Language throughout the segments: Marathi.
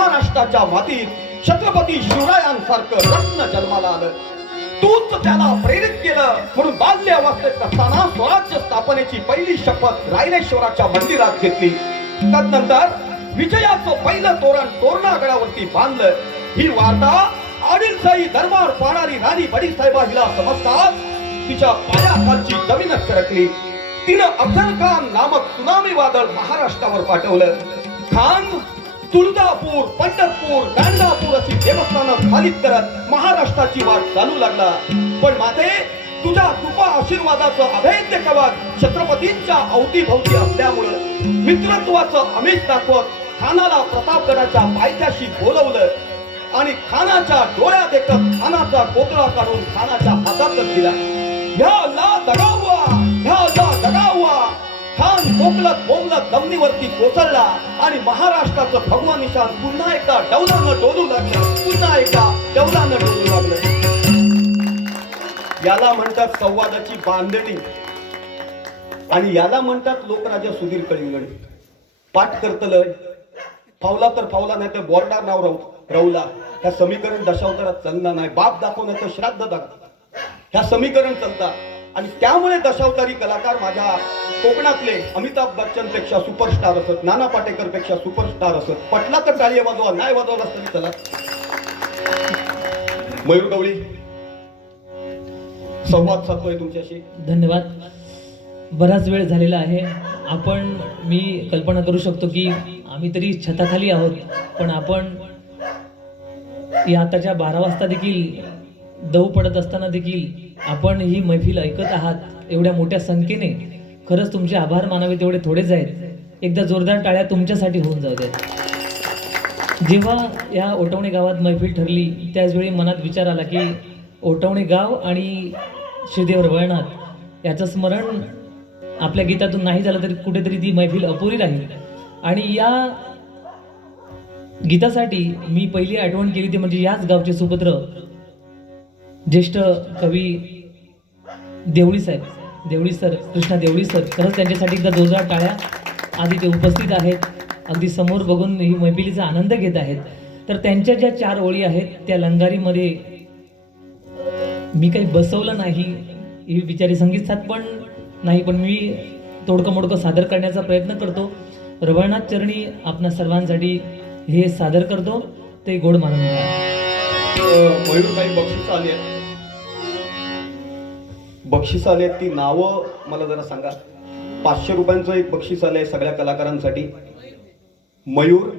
महाराष्ट्राच्या मातीत छत्रपती शिवरायांसारखं रत्न जन्माला आलं. तूच त्याला प्रेरित केलं म्हणून बाल्य अवस्थेत असताना स्वराज्य स्थापनेची पहिली शपथ रायरेश्वराच्या मंदिरात घेतली. तदनंतर विजयाचं पहिलं तोरण तोरणागडावरती बांधलं. ही वार्ता आदिलशाही दरबार पाहणारी राणी बडीसाहेबा हिला समजताच तिच्या पायाखालची जमीनच सरकली. तिनं अफजल खान नामक सुनामी वादळ महाराष्ट्रावर पाठवलं. खान तुळजापूर, पंढरपूर, गाणगापूर अशी देवस्थानं खालीत करत महाराष्ट्राची वाट चालू लागला. पण माते, तुझ्या कृपा आशीर्वादाचं अभेद्य कवच छत्रपतींच्या अवतीभवती असल्यामुळं मित्रत्वाचं आमिष दाखवत खानाला प्रतापगडाच्या पायथ्याशी बोलवलं आणि खानाच्या डोळ्यात एकच खानाचा कोतळा काढून खानाच्या हातातच दिला. ह्याला दगावा, ह्याला दगावा. खान बोकलत बोंबलत जमिनीवरती कोसळला आणि महाराष्ट्राचं भगवा निशाण पुन्हा एकदा डौलानं डोलू लागलं. पुन्हा एकदा डौलानं डोलू लागलं. याला म्हणतात संवादाची बांधणी आणि याला म्हणतात लोकराजा सुधीर कळिंगड. पाठ करतलय फावला तर फावला, नाही तर बोर्डार नाव रवला. ह्या समीकरण दशावतारात चालणार नाही. बाप दाखव नाही तर श्राद्ध दाखव, ह्या समीकरण चालतात. आणि त्यामुळे दशावतारी कलाकार माझ्या कोकणातले अमिताभ बच्चन पेक्षा सुपरस्टार असत, नाना पाटेकर पेक्षा सुपरस्टार असत. पटला तर टाळी वाजवा, नाही वाजवला तरी चला. मयूर गवळी संवाद साधतोय तुमच्याशी. धन्यवाद. बराच वेळ झालेला आहे. मी कल्पना करू शकतो की आम्ही तरी छताखाली आहोत, पण आपण या आताच्या 12 वाजता देखील दव पडत असताना देखील आपण ही मैफिल ऐकत आहात एवढ्या मोठ्या संख्येने. खरंच तुमचे आभार मानावे तेवढे थोडेच आहेत. एकदा जोरदार टाळ्या तुमच्यासाठी होऊन जाऊ द्या. जेव्हा या ओटवणे गावात मैफिल ठरली त्याचवेळी मनात विचार आला की ओटवणे गाव आणि श्रीदेव रवळनाथ याचं स्मरण आपल्या गीतातून नाही झालं तरी कुठेतरी ती मैफिल अपुरी राहील. आणि या गीतासाठी मी पहिली आठवण केली ती म्हणजे याच गावचे सुपुत्र ज्येष्ठ कवी देवळी साहेब, देवळी सर, कृष्णा देवळी सर. खरंच त्यांच्यासाठी एकदा जोरदार टाळ्या. आधी ते उपस्थित आहेत, अगदी समोर बघून ही मैफिलीचा आनंद घेत आहेत. तर त्यांच्या ज्या 4 ओळी आहेत त्या लंगारीमध्ये मी काही बसवलं नाही. ही बिचारी संगीत साथ पण नाही, पण मी तोडकं मोडकं सादर करण्याचा प्रयत्न करतो. रवळनाथ चरणी आपणा सर्वांसाठी हे सादर करतो, ते गोड मानून घ्या. मयूर काही बक्षीस आली आहेत, बक्षीस आले ती नावं मला जरा सांगा. 500 रुपयांचं एक बक्षीस आलंय सगळ्या कलाकारांसाठी. मयूर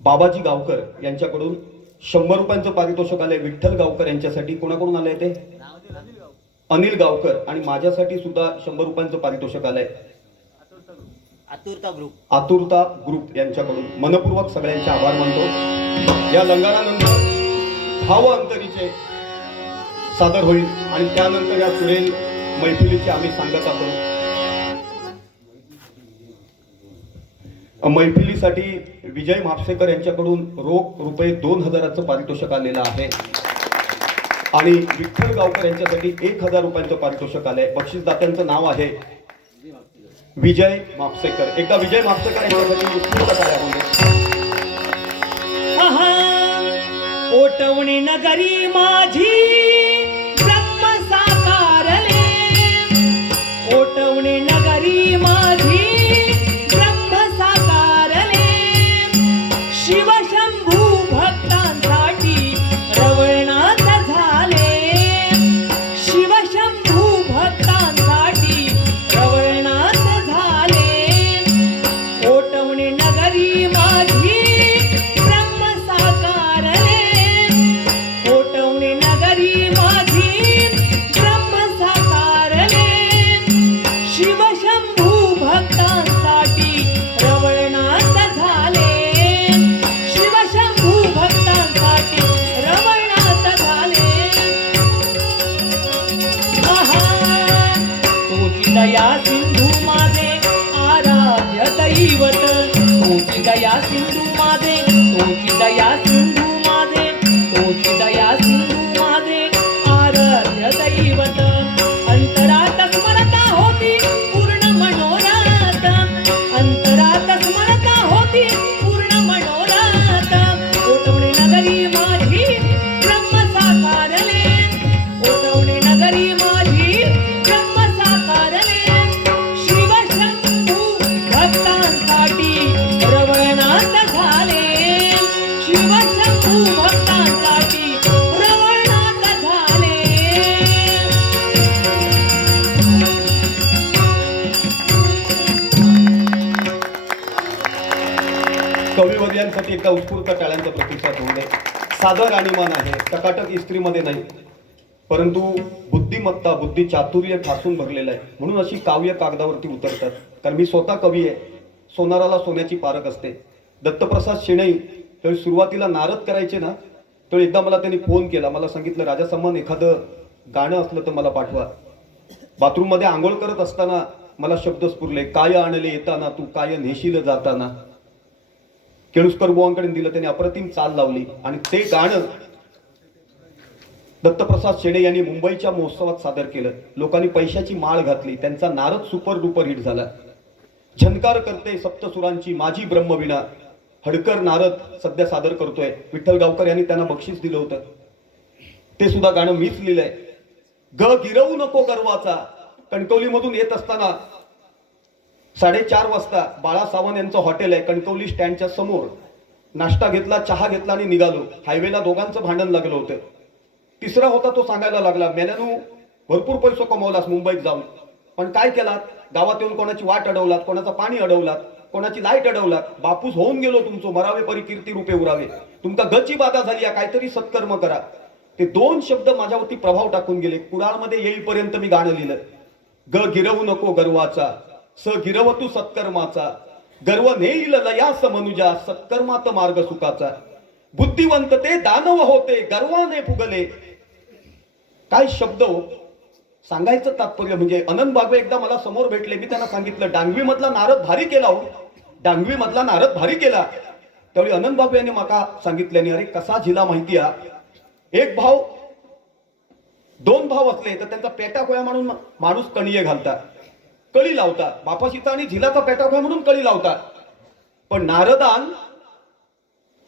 बाबाजी गावकर यांच्याकडून 100 रुपयांचं पारितोषिक आलंय. विठ्ठल गावकर यांच्यासाठी. कोणाकडून आलंय ते? अनिल गावकर. आणि माझ्यासाठी सुद्धा 100 रुपयांचं पारितोषिक आलंय आतुरता ग्रुप यांच्याकडून. मनपूर्वक सगळ्यांचे आभार मानतो. या लंगारानंतर भाव अंतरीचे सादर होईल आणि त्यानंतर या पुढील मैफिलीची आम्ही सांगता करू. मैफिलीसाठी विजय म्हापसेकर यांच्याकडून रोख रुपये 2000चं पारितोषिक आलेलं आहे आणि विठ्ठल गावकर यांच्यासाठी 1000 रुपयांचं पारितोषिक आलंय. बक्षीसदात्यांचं नाव आहे विजय म्हापसेकर. एकदा विजय म्हापसेकर यांच्यासाठी उत्स्फूर्त टाळ्या होऊ दे. ओटवणे नगरी माझी ब्रह्म साकारले. ओटवणे नगरी माझी ब्रह्म साकारले. शिवशंभू भक्तांसाठी रवळनाथ झाले. शिवशंभू भक्तांसाठी रवळनाथ झाले. ओटवणे नगरी माझी दया सिंधू माझे आराध्य दैवत. तोची दया सिंधू माझे, तोची दया सिंधू माझे, तोची दया सिंधू माझे आराध्य दैवत. अंतरात स्मरता होती पूर्ण मनोरथ. अंतरात स्मरता होती पूर्ण मनोरथ. टाळ्यांसाठी एका उत्स्फूर्त टाळ्यांचा प्रतिसाद होऊ दे. साधं राणीमान आहे, टकाटक इस्त्रीमध्ये नाही, परंतु बुद्धिमत्ता बुद्धी चातुर्य ठासून भरलेलं आहे. म्हणून अशी काव्य कागदावरती उतरतात. कारण मी स्वतः कवी आहे. सोनाराला सोन्याची पारख असते. दत्तप्रसाद शेणई तर सुरुवातीला नारद करायचे ना, तर एकदा मला त्यांनी फोन केला. मला सांगितलं, राजा सन्मान एखादं गाणं असलं तर मला पाठवा. बाथरूम मध्ये आंघोळ करत असताना मला शब्द स्फुरले, काय आणले येताना तू काय नेशील जाताना. केळुस्कर बुवांकडे दिलं. त्यांनी अप्रतिम चाल लावली आणि ते गाणं दत्तप्रसाद शेणे यांनी मुंबईच्या महोत्सवात सादर केलं. लोकांनी पैशाची माळ घातली. त्यांचा नारद सुपर डुपर हिट झाला. झनकार करते सप्तसुरांची माझी ब्रह्मवीणा हडकर नारद सध्या सादर करतोय. विठ्ठल गावकर यांनी त्यांना बक्षीस दिलं होतं. ते सुद्धा गाणं मीच लिहिलंय. ग गिरवू नको गर्वाचा. कणकवलीमधून येत असताना 4:30 वाजता बाळा सावंत यांचं हॉटेल आहे कणकवली स्टँडच्या समोर. नाश्ता घेतला, चहा घेतला आणि निघालो. हायवेला दोघांचं भांडण लागलं होतं. तिसरा होता तो सांगायला लागला, मेल्यानू भरपूर पैसा कमवलास मुंबईत जाऊन, पण काय केलात? गावात येऊन कोणाची वाट अडवलात, कोणाचं पाणी अडवलात, कोणाची लाईट अडवलात. बापूस होऊन गेलो तुमचं, मरावे परी कीर्ती रूपे उरावे. तुमका गची बाधा झाली, काहीतरी सत्कर्म करा. ते 2 शब्द माझ्यावरती प्रभाव टाकून गेले. कुडाळमध्ये येईपर्यंत मी गाणं लिहिलं. ग गिरवू नको गर्वाचा, स गिरव तू सत्कर्माचा. गर्व नेईल लयास मनुजा, सत्कर्मात मार्ग सुखाचा. बुद्धिवंत ते दानव होते, गर्वाने फुगले. काय शब्द हो. सांगायचं तात्पर्य म्हणजे अनंत बागवे एकदा मला समोर भेटले. मी त्यांना सांगितलं, डांगवी मधला नारद भारी केला हो, डांगवी मधला नारद भारी केला. त्यावेळी अनंत बागवे यांनी मला सांगितल्याने, अरे कसा झिला माहिती आहे, एक भाव 2 भाव असले तर त्यांचा पेटाखोया म्हणून माणूस कणीये घालतात, कळी लावतात. बापाशीचा आणि झिलाचा पेटाखोया म्हणून कळी लावतात. पण नारदान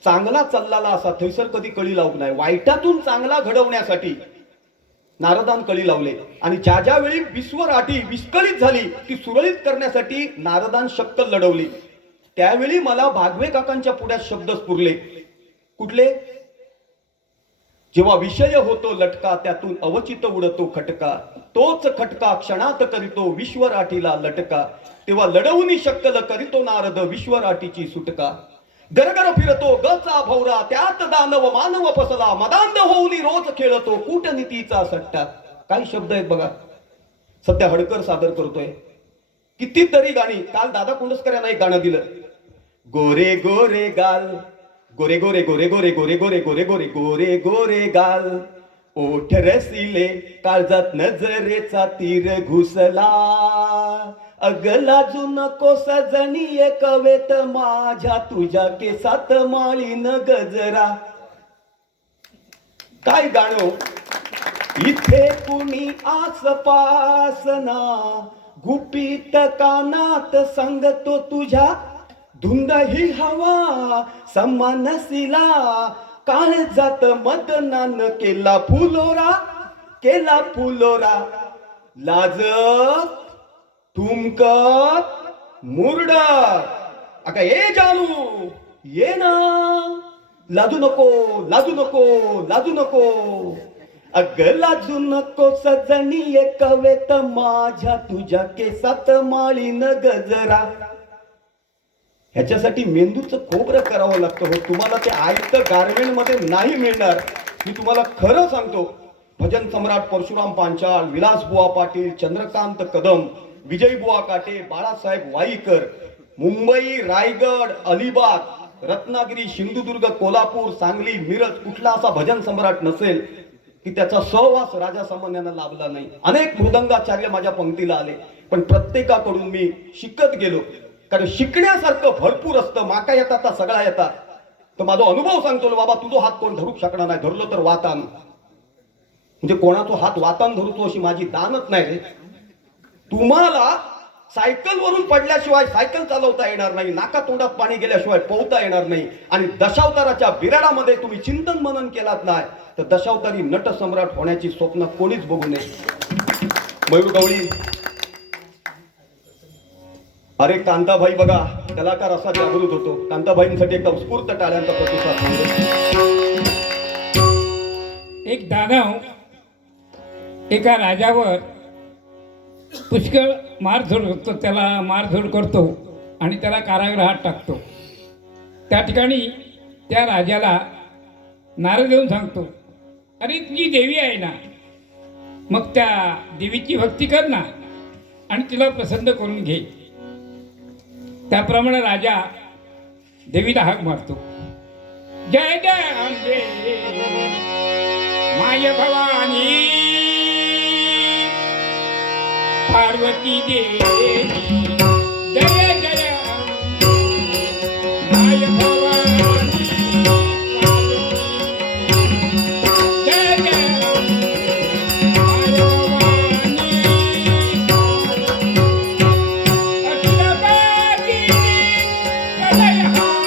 चांगला चाललेला असा थैसर कधी कळी लावत नाही. वाईटातून चांगला घडवण्यासाठी नारदान कळी लावले. आणि ज्या ज्या वेळी विश्वर आटी विस्कळीत झाली ती सुरळीत करण्यासाठी नारदान शक्कल लढवली. त्यावेळी मला भागवे काकांच्या पुढ्यात शब्द स्फुरले. कुठले? जेव्हा विषय होतो लटका, त्यातून अवचित उडतो खटका. तोच खटका क्षणात करीतो विश्वराटीला लटका. तेव्हा लढवून शक्कल करीतो नारद विश्वराटीची सुटका. गरगर फिरतो गचा भौरा, त्यात दानव मानव फसला. मदांध होऊन रोज खेळतो कूटनीतीचा सट्टा. काही शब्द आहेत बघा. सध्या हडकर सादर करतोय. कितीतरी गाणी. काल दादा कुंडस्कर यांना एक गाणं दिलं. गोरे गोरे गाल, गोरे गोरे गोरे गोरे गोरे गोरे गोरे गोरे गोरे गोरे गाल. ओठ रसिले काळजात नजरेचा तीर घुसला. अग लाजू नको सजनी एक वेत माझ्या, तुझ्या केसात माळीन गजरा. काय गाणं. इथे कुणी आसपासना, गुपित कानात सांगतो तुझ्या. धुंद ही हवा समानसिला, काळजात मतदान केला फुलोरा, केला फुलोरा. लाजत तुमकत मुरड. अगं ये जानू ये ना, लाजू नको लाजू नको लाजू नको. अग लाजू नको सजनी एक वेत माझ्या, तुझ्या केसात माळीन गजरा. ह्याच्यासाठी मेंदूचं खोबरं करावं लागतं हो. तुम्हाला ते आयत गारमेंट मध्ये नाही मिळणार. मी तुम्हाला खरं सांगतो. भजन सम्राट परशुराम पांचाळ, विलास बुवा पाटील, चंद्रकांत कदम, विजय बुवा काटे, बाळासाहेब वाईकर, मुंबई, रायगड, अलिबाग, रत्नागिरी, सिंधुदुर्ग, कोल्हापूर, सांगली, मिरज, कुठला असा भजन सम्राट नसेल की त्याचा सहवास राजा सामान्यांना लाभला नाही. अनेक मृदंगाचार्य माझ्या पंक्तीला आले, पण प्रत्येकाकडून मी शिकत गेलो. कारण शिकण्यासारखं भरपूर असतं. माका येतात सगळा येतात. तर माझा अनुभव सांगतो, बाबा तुझा हात कोण धरू शकणार नाही, धरलो तर वातान. म्हणजे कोणाचा हात वातान धरतो अशी माझी दानत नाही रे. तुम्हाला सायकल वरून पडल्याशिवाय सायकल चालवता येणार नाही, नाका तोंडात पाणी गेल्याशिवाय पोहता येणार नाही. आणि दशावताराच्या बिराडामध्ये तुम्ही चिंतन मनन केलात नाही तर दशावतारी नट सम्राट होण्याची स्वप्न कोणीच बघू नये. मयूर गवळी, अरे कांताभाई बघा, कलाकार असा जागृत होतो. कांताभाईंसाठी एक उत्स्फूर्त टाळ्यांचा प्रतिसाद. एक दानव एका राजावर पुष्कळ मारझोड होतो, त्याला मारझोड करतो आणि त्याला कारागृहात टाकतो. त्या ठिकाणी त्या राजाला नारद येऊन सांगतो, अरे तुझी देवी आहे ना, मग त्या देवीची भक्ती कर ना आणि तिला प्रसन्न करून घे. त्याप्रमाणे राजा देवीला हाक मारतो, जय जय अंबे माय भवानी पार्वती देवी, जय जय अंबे माय भवानी पार्वती, जय जय अंबे माय भवानी अखिलवादी कलयहारी.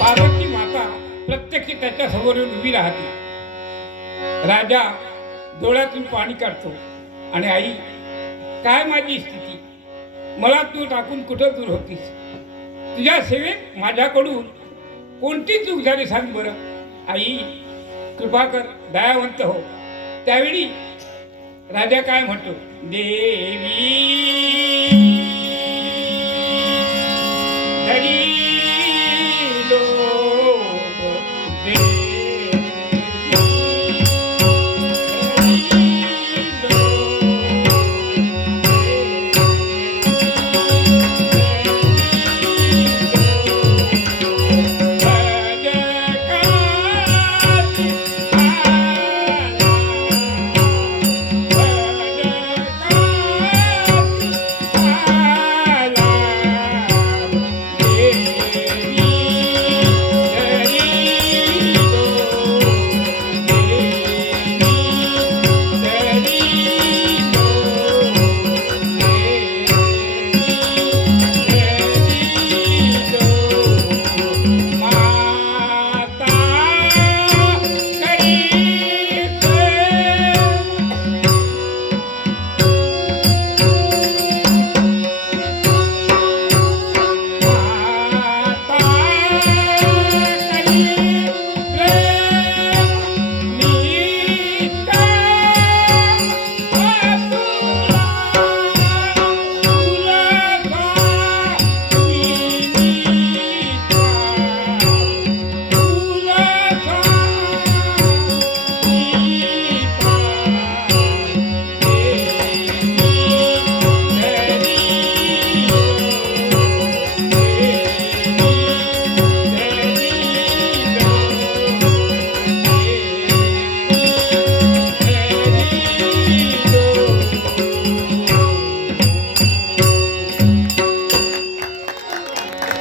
पार्वती माता प्रत्यक्ष त्याच्या समोर येऊन उभी राहते. राजा डोळ्यातून पाणी काढतो आणि आई, काय माझी स्थिती, मला तू टाकून कुठं दूर होतीस, तुझ्या सेवेत माझ्याकडून कोणती चूक झाली सांग बरं. आई कृपा कर, दयावंत हो. त्यावेळी राजा काय म्हणतो, देवी धरी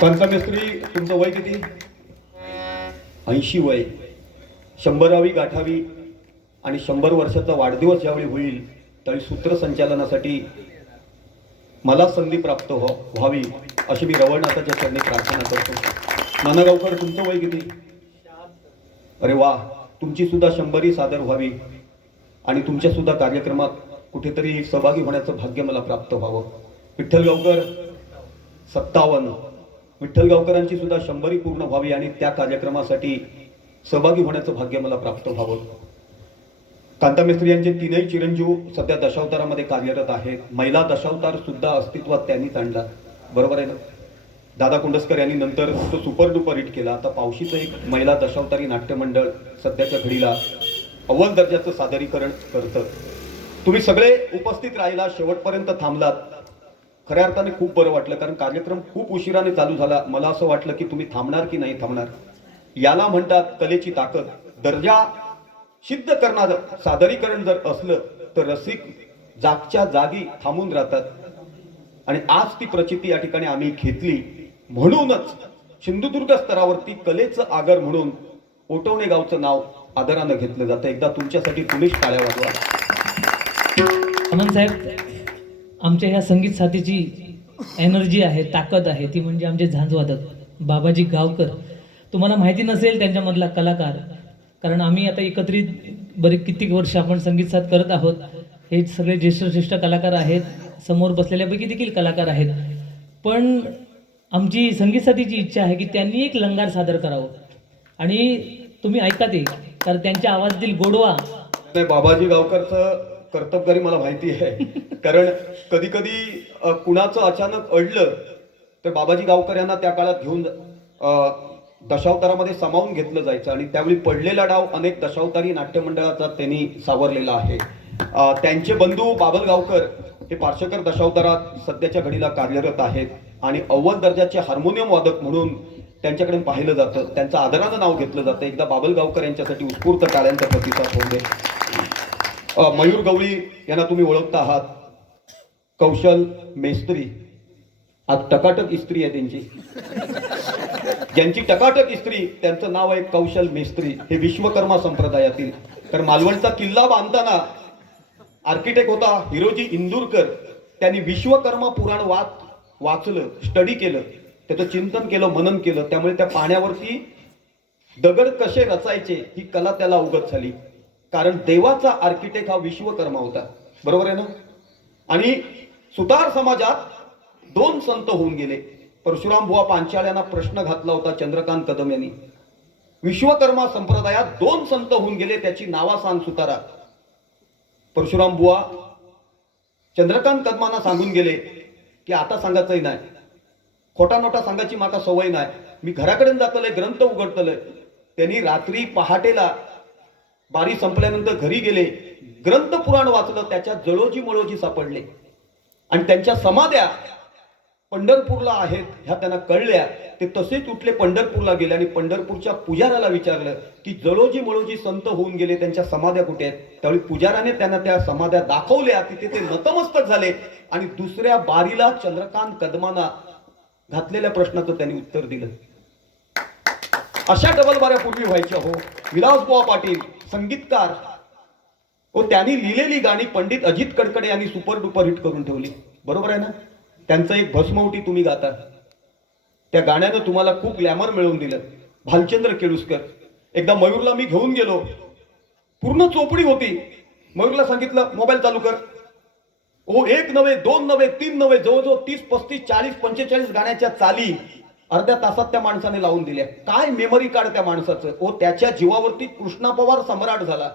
पंचमेस्त्री, तुमचं वय किती? 80 वय. 100वी गाठावी आणि 100 वर्षाचा वाढदिवस ज्यावेळी होईल त्यावेळी सूत्रसंचालनासाठी मला संधी प्राप्त व्हावी अशी मी रवळनाथाच्या चरणी प्रार्थना करतो. नानागावकर, तुमचं वय किती? अरे वा, तुमची सुद्धा 100वी सादर व्हावी आणि तुमच्या सुद्धा कार्यक्रमात कुठेतरी सहभागी होण्याचं भाग्य मला प्राप्त व्हावं. विठ्ठलगावकर 57. विठ्ठलगावकरांची सुद्धा 100वी पूर्ण व्हावी आणि त्या कार्यक्रमासाठी सहभागी होण्याचं भाग्य मला प्राप्त व्हावं. कांतामेस्त्री यांचे 3ही चिरंजीव सध्या दशावतारामध्ये कार्यरत आहेत. महिला दशावतार सुद्धा अस्तित्वात त्यांनीच आणला, बरोबर आहे ना? दादा कुंडस्कर यांनी नंतर तो सुपर डुपर हिट केला. आता पावशीचं एक महिला दशावतारी नाट्यमंडळ सध्याच्या घडीला अव्वल दर्जाचं सादरीकरण करतं. तुम्ही सगळे उपस्थित राहिला, शेवटपर्यंत थांबलात, खऱ्या अर्थाने खूप बरं वाटलं. कारण कार्यक्रम खूप उशिराने चालू झाला. मला असं वाटलं की तुम्ही थांबणार की नाही थांबणार. याला म्हणतात कलेची ताकद. दर्जा सिद्ध करणारं सादरीकरण जर असलं तर रसिक जागच्या जागी थांबून राहतात आणि आज ती प्रचिती या ठिकाणी आम्ही घेतली. म्हणूनच सिंधुदुर्ग स्तरावरती कलेचं आगर म्हणून ओटवणे गावचं नाव आदरानं घेतलं जातं. एकदा तुमच्यासाठी तुम्हीच टाळ्या वाजवा. अमन साहेब, आमच्या ह्या संगीत साथीची एनर्जी आहे, ताकद आहे, ती म्हणजे आमचे झांजवादक बाबाजी गावकर. तुम्हाला माहिती नसेल त्यांच्यामधला कलाकार, कारण आम्ही आता एकत्रित बरेच कित्येक वर्ष आपण संगीत साथ करत आहोत. हे सगळे ज्येष्ठ कलाकार आहेत, समोर बसलेल्यापैकी देखील कलाकार आहेत. पण आमची संगीत साथीची इच्छा आहे की त्यांनी एक लंगार सादर करावं आणि तुम्ही ऐका ते, कारण त्यांच्या आवाजातील गोडवा. नाही, बाबाजी गावकरचं कर्तबगारी मला माहिती आहे. कारण कधी कधी कुणाचं अचानक अडलं तर बाबाजी गावकर यांना त्या काळात घेऊन दशावतारामध्ये सामावून घेतलं जायचं आणि त्यावेळी पडलेला डाव अनेक दशावतारी नाट्य मंडळाचा त्यांनी सावरलेला आहे. त्यांचे बंधू बाबल गावकर हे पार्श्वकर दशावतारात सध्याच्या घडीला कार्यरत आहेत आणि अव्वल दर्जाचे हार्मोनियम वादक म्हणून त्यांच्याकडे पाहिलं जातं. त्यांचं आदरानं नाव घेतलं जातं. एकदा बाबल गावकर यांच्यासाठी उत्स्फूर्त टाळ्यांचा प्रतिसाद होऊ दे. मयूर गवळी यांना तुम्ही ओळखता आहात. कौशल मेस्त्री, आज टकाटक इस्त्री आहे त्यांची. ज्यांची टकाटक इस्त्री त्यांचं नाव आहे कौशल मेस्त्री. हे विश्वकर्मा संप्रदायातील. तर मालवणचा किल्ला बांधताना आर्किटेक्ट होता हिरोजी इंदुरकर. त्यांनी विश्वकर्मा पुराण वाचलं, स्टडी केलं, त्याचं चिंतन केलं, मनन केलं. त्यामुळे त्या पाण्यावरती दगड कसे रचायचे ही कला त्याला अवगत झाली. कारण देवाचा आर्किटेक्ट हा विश्वकर्मा होता. बरोबर आहे ना? आणि सुतार समाजात 2 संत होऊन गेले. परशुराम बुवा पांचाळ यांना प्रश्न घातला होता चंद्रकांत कदम यांनी. विश्वकर्मा संप्रदायात 2 संत होऊन गेले, त्याची नावा सांग सुतारा. परशुराम बुवा चंद्रकांत कदमांना सांगून गेले की आता सांगायचंही नाही, खोटा नोटा सांगायची माका सवय नाही, मी घराकडे जातलंय, ग्रंथ उघडतलंय. त्यांनी रात्री पहाटेला बारी संपल्यानंतर घरी गेले, ग्रंथ पुराण वाचलं, त्याच्यात जळोजी मळोजी सापडले आणि त्यांच्या समाध्या पंढरपूरला आहेत ह्या त्यांना कळल्या. ते तसेच उठले, पंढरपूरला गेले आणि पंढरपूरच्या पुजाऱ्याला विचारलं की जळोजी मळोजी संत होऊन गेले, त्यांच्या समाध्या कुठे आहेत? त्यावेळी पुजाऱ्याने त्यांना त्या समाध्या दाखवल्या. तिथे ते नतमस्तक झाले आणि दुसऱ्या बारीला चंद्रकांत कदमांना घातलेल्या प्रश्नाचं त्यांनी उत्तर दिलं. अशा डबल बाऱ्या पूर्वी व्हायच्या हो. विलासबुवा पाटील संगीतकार व त्यांनी लिहिलेली गाणी पंडित अजित कडकडे यांनी सुपर डुपर हिट करून ठेवली. बरोबर आहे ना? त्यांचं एक भस्मवटी तुम्ही गाता, त्या गाण्यानं तुम्हाला खूप ग्लॅमर मिळवून दिलं. भालचंद्र केळुसकर. एकदा मयूरला मी घेऊन गेलो, पूर्ण चोपडी होती. मयूरला सांगितलं मोबाईल चालू कर. ओ 1 नव्हे, 2 नव्हे, 3 नव्हे, जवळजवळ 30, 35, 40, 45 गाण्याच्या चाली अर्ध्या तासात त्या माणसाने लावून दिल्या. काय मेमरी कार्ड त्या माणसाचं. ओ त्याच्या जीवावरती कृष्णा पवार सम्राट झाला.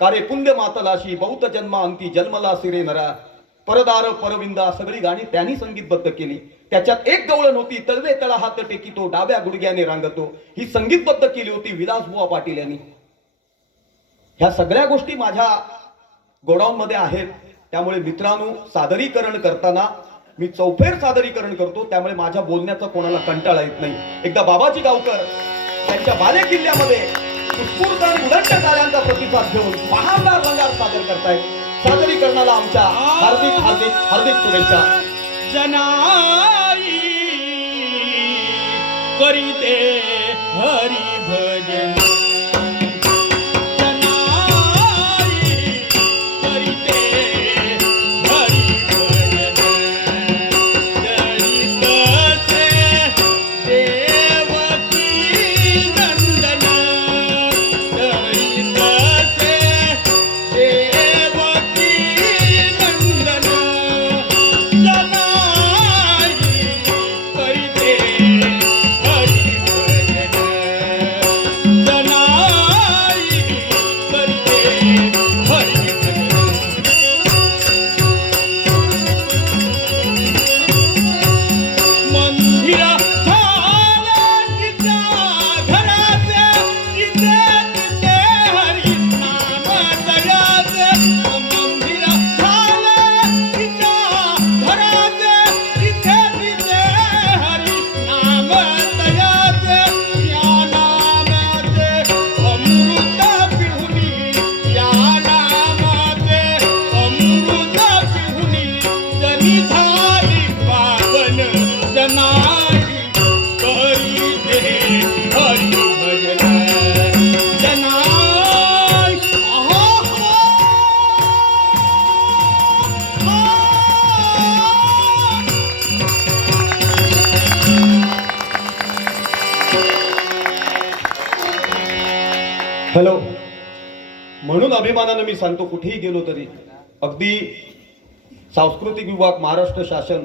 कारे पुंद्य मातलाशी बहुत जन्मा अंती जन्मला सिरे नरा, परदार परविंदा सगळी गाणी त्यांनी संगीतबद्ध केली. त्याच्यात एक गवळण होती, तळवे तळा हात टेकितो, डाव्या गुडघ्याने रांगतो, ही संगीतबद्ध केली होती विलासबुवा पाटील यांनी. ह्या सगळ्या गोष्टी माझ्या गोडाऊन मध्ये आहेत. त्यामुळे मित्रांनो, सादरीकरण करताना मी चौफेर सादरीकरण करतो, त्यामुळे माझ्या बोलण्याचा कोणाला कंटाळा येत नाही. एकदा बाबाजी गावकर त्यांच्या बाले किल्ल्यामध्ये उत्स्फूर्त आणि उदंड टाळ्यांचा प्रतिसाद घेऊन बहारदार रंगात सादर करतायत. सादरीकरणाला आमच्या हार्दिक हार्दिक हार्दिक शुभेच्छा. जनाई करीते हरी भजन, जनाई करीते हरी भजन, दलितसे देवकी नंदन, दलितसे देवकी नंदन, जनाई करीते हरी भजन, अभिमानानं मी सांगतो, कुठेही गेलो तरी अगदी सांस्कृतिक विभाग महाराष्ट्र शासन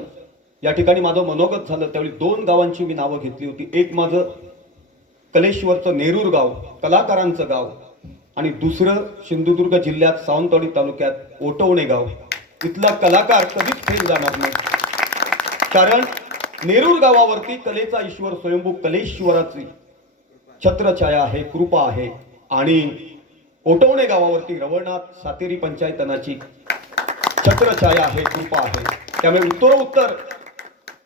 या ठिकाणी माझं मनोगत झालं त्यावेळी 2 गावांची मी नावं घेतली होती. एक माझं कलेश्वरचं नेरूर गाव, कलाकारांचं गाव, आणि दुसरं सिंधुदुर्ग जिल्ह्यात सावंतवाडी तालुक्यात ओटवणे गाव. इथला कलाकार कधीच फेल जाणार नाही, कारण नेरूर गावावरती कलेचा ईश्वर स्वयंभू कलेश्वराची छत्रछाया आहे, कृपा आहे, आणि ओटवणे गावावरती रवळनाथ सातेरी पंचायतनाची छत्रछाया आहे, कृपा आहे. त्यामुळे उत्तरोत्तर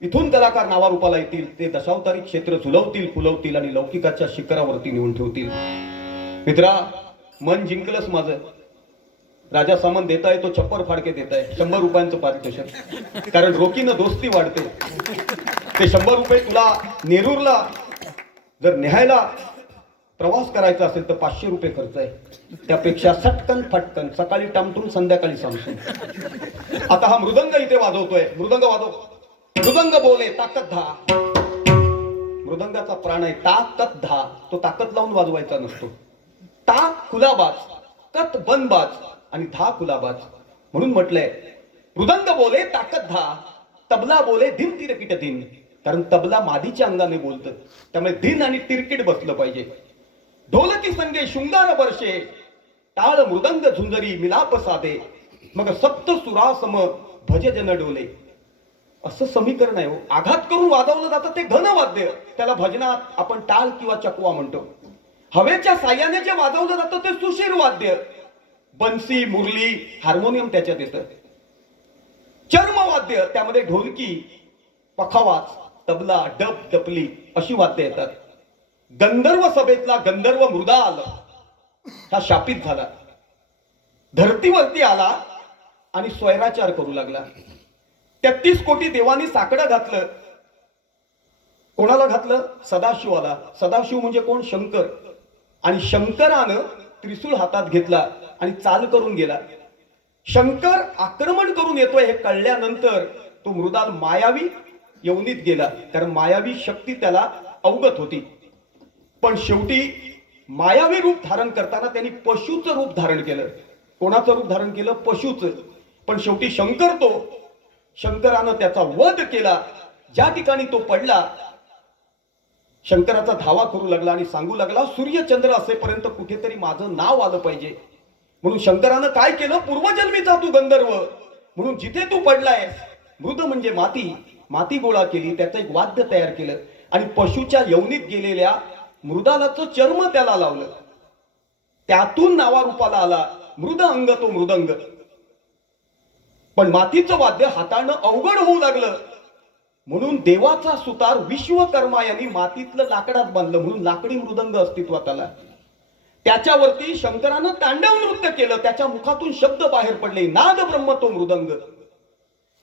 इथून कलाकार नावारूपाला येतील, ते दशावतारी क्षेत्र झुलवतील, फुलवतील आणि लौकिकाच्या शिखरावरती नेऊन ठेवतील. मित्रा, मन जिंकलंच माझं. राजा सामान देताय तो छप्पर फाडके देताय, 100 रुपयांचं पारितोषिक, कारण रोखीनं दोस्ती वाढते. ते 100 रुपये तुला नेरूरला जर न्यायला प्रवास करायचा असेल तर 500 रुपये खर्च आहे. त्यापेक्षा सटकन फटकन सकाळी टामटून संध्याकाळी सांगतो. आता हा मृदंग इथे वाजवतोय, मृदंग वाजव. मृदंग बोले ताकद धा. मृदंगाचा प्राण आहे ताकद धा. तो ताकद लावून वाजवायचा नसतो. ताक खुलाबाज, कत बनबाज आणि धा खुलाबाज. म्हणून म्हटलंय मृदंग बोले ताकद धा, तबला बोले धिन तिरकिट धिन. कारण तबला मादीच्या अंगाने बोलतं, त्यामुळे धिन आणि तिरकिट बसलं पाहिजे. ढोलकी संगे शृंगार वर्षे, टाळ मृदंग झुंजरी मिलाप साधे, मग सप्त सुरासम भज जन डोले. असं समीकरण आहे हो. आघात करून वाजवलं जातं ते घन वाद्य, त्याला भजनात आपण टाळ किंवा चकवा म्हणतो. हवेच्या साह्याने जे वाजवलं जातं ते सुशीर वाद्य, बन्सी, मुरली, हार्मोनियम त्याच्यात येतं. चर्मवाद्य, त्यामध्ये ढोलकी, पखावाज, तबला, डब, डपली अशी वाद्य येतात. गंधर्व सभेतला गंधर्व मृदाल हा शापित झाला, धरतीवरती आला आणि स्वैराचार करू लागला. 33 कोटी देवांनी साकडं घातलं. कोणाला घातलं? सदाशिवाला. सदाशिव म्हणजे कोण? शंकर. आणि शंकरानं त्रिशूल हातात घेतला आणि चाल करून गेला. शंकर आक्रमण करून येतोय हे कळल्यानंतर तो मृदाल मायावी यवनीत गेला, कारण मायावी शक्ती त्याला अवगत होती. पण शेवटी मायावी रूप धारण करताना त्यांनी पशुचं रूप धारण केलं. कोणाचं रूप धारण केलं? पशुचं. पण शेवटी शंकरानं त्याचा वध केला. ज्या ठिकाणी तो पडला, शंकराचा धावा करू लागला आणि सांगू लागला, सूर्यचंद्र असेपर्यंत कुठेतरी माझं नाव आलं पाहिजे. म्हणून शंकरानं काय केलं? पूर्वजन्मीचा तू गंधर्व म्हणून जिथे तू पडलायस, मृद म्हणजे माती, माती गोळा केली, त्याचं एक वाद्य तयार केलं आणि पशुच्या यवनीत गेलेल्या मृदालाचं चर्म त्याला लावलं. त्यातून नावारूपाला आला मृद अंग, तो मृदंग. पण मातीचं वाद्य हाताळणं अवघड होऊ लागलं, म्हणून देवाचा सुतार विश्वकर्मा यांनी मातीतलं लाकडात बांधलं, म्हणून लाकडी मृदंग अस्तित्वात आला. त्याच्यावरती शंकरानं तांडव नृत्य केलं, त्याच्या मुखातून शब्द बाहेर पडले, नाद ब्रह्म तो मृदंग.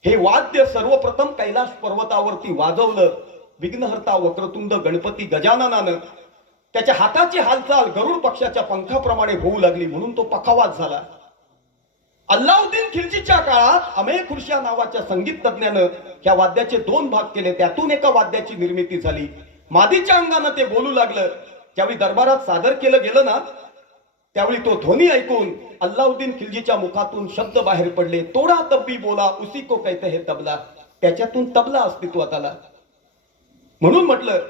हे वाद्य सर्वप्रथम कैलास पर्वतावरती वाजवलं विघ्नहर्ता वक्रतुंड गणपती गजाननानं. त्याच्या हाताची हालचाल गरुड पक्षाच्या पंखाप्रमाणे होऊ लागली, म्हणून तो पखावाज झाला. अल्लाउद्दीन खिलजीच्या काळात अमेय खुर्शिया नावाच्या संगीत तज्ञानं या वाद्याचे 2 भाग केले. त्यातून एका वाद्याची निर्मिती झाली. मादीच्या अंगानं ते बोलू लागलं. ज्यावेळी दरबारात सादर केलं गेलं ना, त्यावेळी तो ध्वनी ऐकून अल्लाउद्दीन खिलजीच्या मुखातून शब्द बाहेर पडले, तोडा तब्बी बोला उसी को कहते हैं तबला. त्याच्यातून तबला अस्तित्वात आला. म्हणून म्हटलं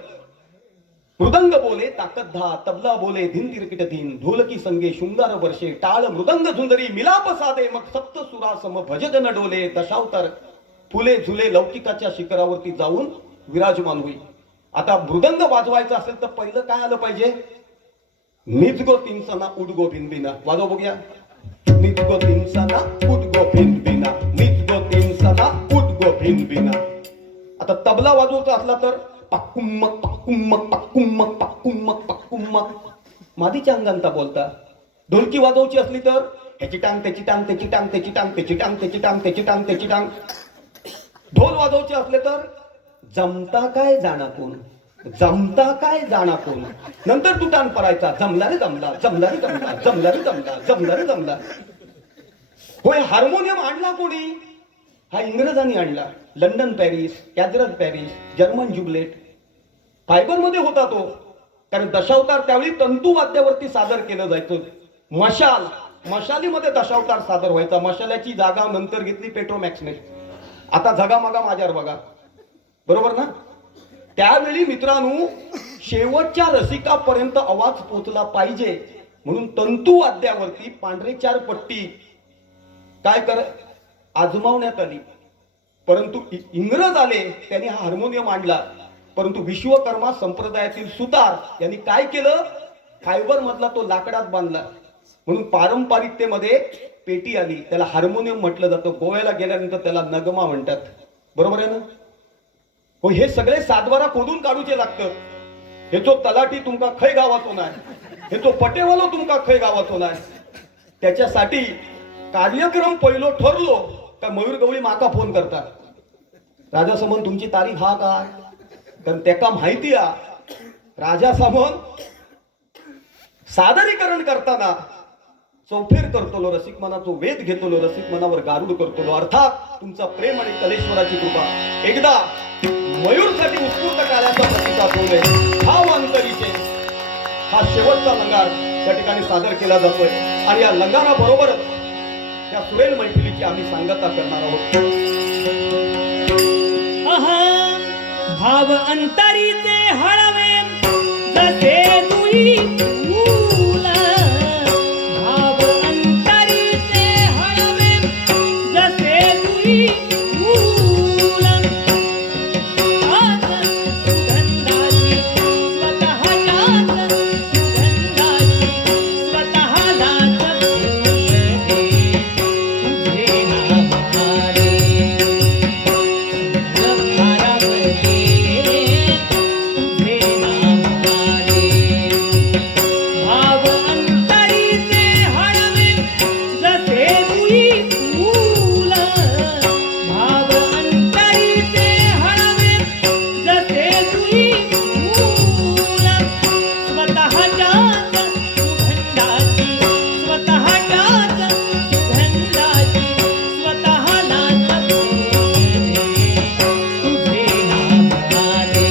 मृदंग बोले ताकद धा, तबला बोले धिन तिरकिट धिन, ढोलकी संगे शृंगार वर्षे, टाळ मृदंग झुंजरी मिलाप साधे, मग सप्त सुरासम भज जन डोले. दशावतार फुले झुले लौकिकाच्या शिखरावरती जाऊन विराजमान होईल. आता मृदंग वाजवायचा असेल तर पहिलं काय आलं पाहिजे? निजगो तिनसना उडगो भिनबिना. वाजव बघूया. निजगो तिनसना उडगो भिनबिना, निजगो तिनसना उडगो भिनबिना. आता तबला वाजवायचा असला तर पक्कुम्मक पक्कुम्मक पक्कुम्मक पक्कुम्मक पक्कुम्मक मादीच्या अंगांता बोलता. ढोलकी वाजवायची असली तर ह्याची टांग त्याची टांग त्याची टांग त्याची टांग त्याची टांग त्याची टांग त्याची टांग त्याची टांग. ढोल वाजवायचे असले तर जमता काय जाणा कोण, जमता काय जाणा कोण. नंतर तू टांग परायचा, जमला रे जमला, जमला रे जमला, जमला रे जमला, जमला रे जमला. होय, हार्मोनियम आणला कोणी? हा इंग्रजांनी आणला. लंडन पॅरिस, कॅझरस पॅरिस, जर्मन ज्युबलेट. फायबर मध्ये होता तो, कारण दशावतार त्यावेळी तंतुवाद्यावरती सादर केलं जायचं. मशाल मशालीमध्ये दशावतार सादर व्हायचा. मशाल्याची जागा नंतर घेतली पेट्रोमॅक्सने. आता जगामागा माझ्यावर बघा, बरोबर ना? त्यावेळी मित्रांनो शेवटच्या रसिकापर्यंत आवाज पोचला पाहिजे म्हणून तंतू वाद्यावरती पांढरे 4 पट्टी काय कर आजमावण्यात आली. परंतु इंग्रज आले, त्यांनी हा हार्मोनियम आणला. परंतु विश्वकर्मा संप्रदायातील सुतार यांनी काय केलं, फायबर मधला तो लाकडात बांधला. म्हणून पारंपरिकतेमध्ये पेटी आली, त्याला हार्मोनियम म्हटलं जातं. गोव्याला गेल्यानंतर त्याला नगमा म्हणतात, बरोबर आहे ना? हो, हे सगळे सातबारा खोदून काढूचे लागतं. हे जो तलाठी तुमका खय गावातून नाही, हे जो पटेवालो तुमका खय गावातून नाही. त्याच्यासाठी कार्यक्रम पहिलो ठरलो का मयूर गवळी माका फोन करतात, राजा समन तुमची तारीख हा काय? कारण त्याका माहिती राजा समन सादरीकरण करताना चौफेर करतलो, रसिक मनाचो वेध घेतलो, रसिक मनावर गारुड करतलो. अर्थात तुमचा प्रेम आणि कलेश्वराची कृपा. एकदा मयूरसाठी उत्स्फूर्त कार्याचा प्रतिसाद होऊ. भाव अंतरीचे हा शेवटचा लंगार या ठिकाणी सादर केला जातोय आणि या लंगाराबरोबरच या सुरेल मैफिलीची आम्ही सांगता करणार आहोत. भाव अंतरीचे हळवे जसे तुई फूल, भाव अंतरीचे हळवे जसे तुई फूल, आज सुगंधाची स्वतःच्याच सुगंधाची स्वतःलाच फुलते तुझे नाम आले.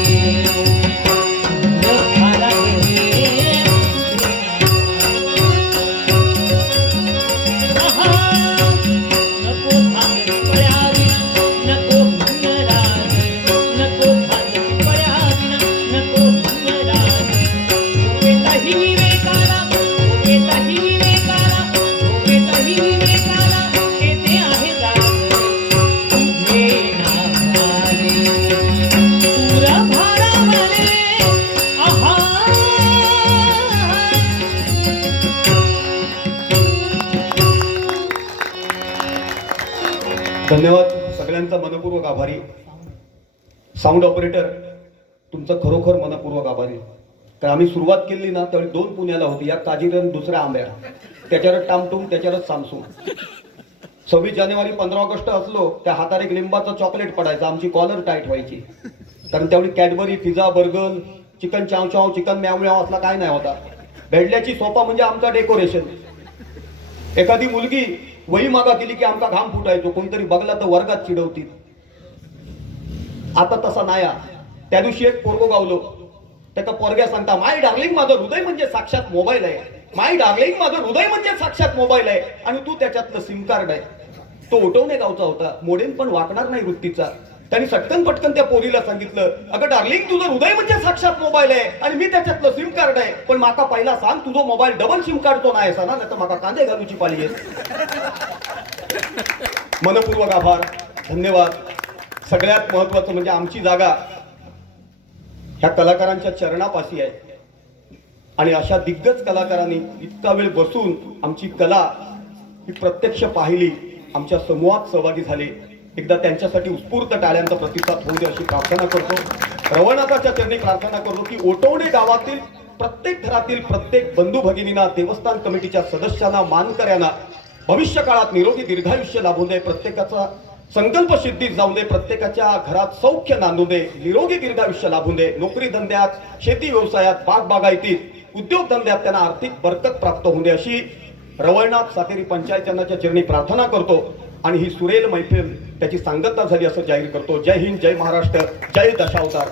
धन्यवाद, सगळ्यांचा मनपूर्वक आभारी. साऊंड ऑपरेटर तुमचं खरोखर मनपूर्वक आभारी. तर आम्ही सुरुवात केली ना त्यावेळी 2 पुण्याला होती, या काजीरन दुसऱ्या आंब्या, त्याच्यावर टामटूम त्याच्यावरच सामसूम. 26 जानेवारी 15 ऑगस्ट असलो त्या हातावर एक लिंबाचं चॉकलेट पडायचं, आमची कॉलर टाईट व्हायची. कारण त्यावेळी कॅडबरी, पिझ्झा, बर्गर, चिकन चाव चाव, चिकन म्याव म्याव असला काय नाही होता. भेडल्याची सोपा म्हणजे आमचा डेकोरेशन. एखादी मुलगी वही मागा केली की आमचा घाम फुटायचो, कोणतरी बघला तर वर्गात चिडवतील. आता तसा नाही. त्या दिवशी एक पोरगो गावलो, त्याचा पोरग्या सांगता माय डार्लिंग माझं हृदय म्हणजे साक्षात मोबाईल आहे, माय डार्लिंग माझं हृदय म्हणजे साक्षात मोबाईल आहे, आणि तू त्याच्यातलं सिम कार्ड आहे. तो उठवणे गावचा होता, मोडेन पण वाकणार नाही वृत्तीचा. त्यांनी सटकन पटकन त्या पोरीला सांगितलं, अगं डार्लिंग तुझं हृदय म्हणजे साक्षात मोबाईल आहे आणि मी त्याच्यातलं सिम कार्ड आहे, पण माका पहिला सांग तुझा मोबाईल डबल सिम कार्ड तो नाही असा ना, नाही तर माका कांदे घालूची पाळी आहे. मनपूर्वक आभार, धन्यवाद. सगळ्यात महत्वाचं म्हणजे आमची जागा ह्या कलाकारांच्या चरणापाशी आहे आणि अशा दिग्गज कलाकारांनी इतका वेळ बसून आमची कला ही प्रत्यक्ष पाहिली, आमच्या समूहात सहभागी झाले. एकदा त्यांच्यासाठी उत्स्फूर्त टाळ्यांचा प्रतिसाद होऊ दे अशी प्रार्थना करतो. रवनाथाच्या चरणी प्रार्थना करतो की ओटवणे गावातील प्रत्येक घरातील प्रत्येक बंधू भगिनींना, देवस्थान कमिटीच्या सदस्यांना, मानकऱ्यांना भविष्य काळात निरोगी दीर्घायुष्य लाभू दे, प्रत्येकाचा संकल्प सिद्धीत जाऊ दे, प्रत्येकाच्या घरात सौख्य नांदू दे, निरोगी दीर्घायुष्य लाभू दे. नोकरी धंद्यात, शेती व्यवसायात, बागबागायतीत, उद्योग धंद्यात त्यांना आर्थिक बरकत प्राप्त होऊ दे अशी रवळनाथ सातेरी पंचायतनाच्या चरणी प्रार्थना करतो आणि ही सुरेल मैफिल त्याची सांगता झाली असं जाहीर करतो. जय हिंद, जय महाराष्ट्र, जय दशावतार.